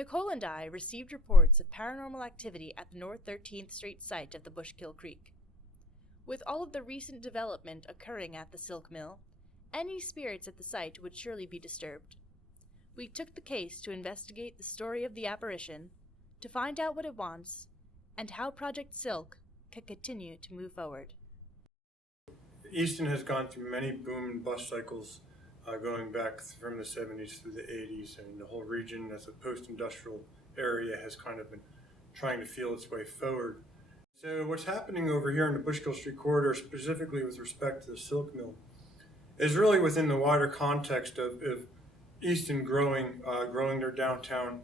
Nicole and I received reports of paranormal activity at the North 13th Street site of the Bushkill Creek. With all of the recent development occurring at the silk mill, any spirits at the site would surely be disturbed. We took the case to investigate the story of the apparition, to find out what it wants, and how Project Silk can continue to move forward. Easton has gone through many boom and bust cycles going back from the 70s through the 80s, and the whole region as a post-industrial area has kind of been trying to feel its way forward. So what's happening over here in the Bushkill Street corridor, specifically with respect to the silk mill, is really within the wider context of Easton growing their downtown,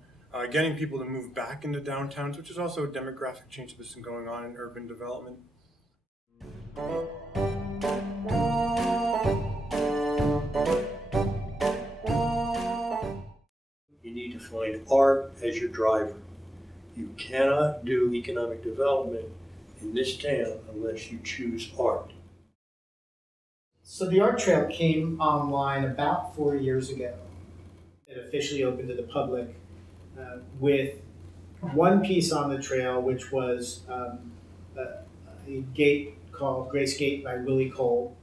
getting people to move back into downtowns, which is also a demographic change that's been going on in urban development. You need to find art as your driver. You cannot do economic development in this town unless you choose art. So the art trail came online about 4 years ago. It officially opened to the public with one piece on the trail, which was a gate called Grace Gate by Willie Cole.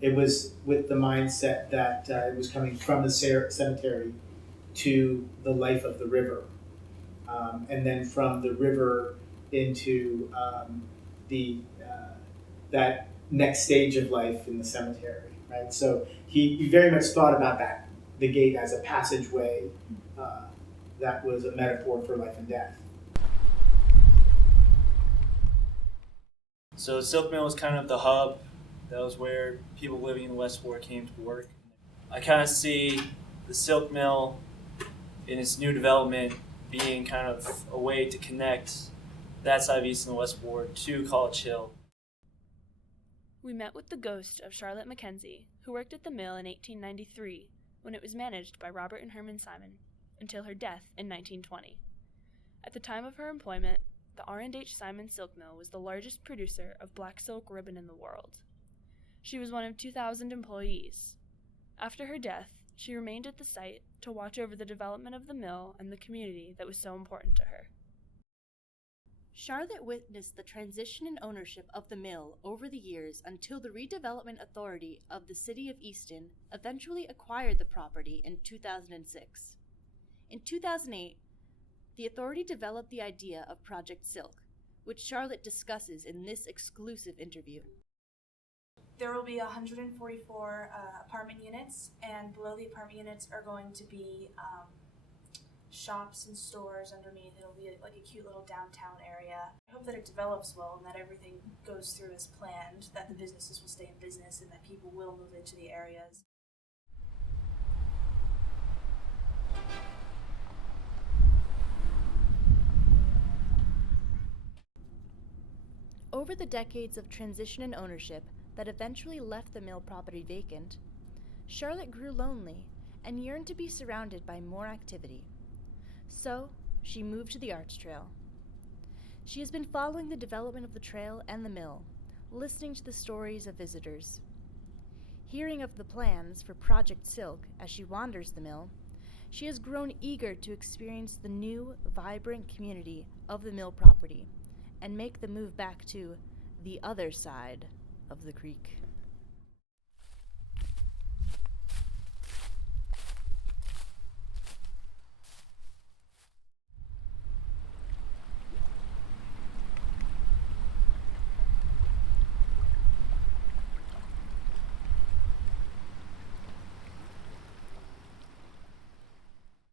It was with the mindset that it was coming from the cemetery to the life of the river, and then from the river into that next stage of life in the cemetery, right? So he very much thought about that, the gate as a passageway that was a metaphor for life and death. So Silk Mill was kind of the hub. That was where people living in the West Fork came to work. I kind of see the Silk Mill in its new development being kind of a way to connect that side of Easton and West Fork to College Hill. We met with the ghost of Charlotte Mackenzie, who worked at the mill in 1893 when it was managed by Robert and Herman Simon, until her death in 1920. At the time of her employment, the R&H Simon Silk Mill was the largest producer of black silk ribbon in the world. She was one of 2,000 employees. After her death, she remained at the site to watch over the development of the mill and the community that was so important to her. Charlotte witnessed the transition in ownership of the mill over the years until the Redevelopment Authority of the City of Easton eventually acquired the property in 2006. In 2008, the authority developed the idea of Project Silk, which Charlotte discusses in this exclusive interview. There will be 144 apartment units, and below the apartment units are going to be shops and stores underneath. It'll be like a cute little downtown area. I hope that it develops well and that everything goes through as planned, that the businesses will stay in business and that people will move into the areas. Over the decades of transition in ownership that eventually left the mill property vacant, Charlotte grew lonely and yearned to be surrounded by more activity. So, she moved to the Arts Trail. She has been following the development of the trail and the mill, listening to the stories of visitors. Hearing of the plans for Project Silk as she wanders the mill, she has grown eager to experience the new, vibrant community of the mill property and make the move back to the other side of the creek.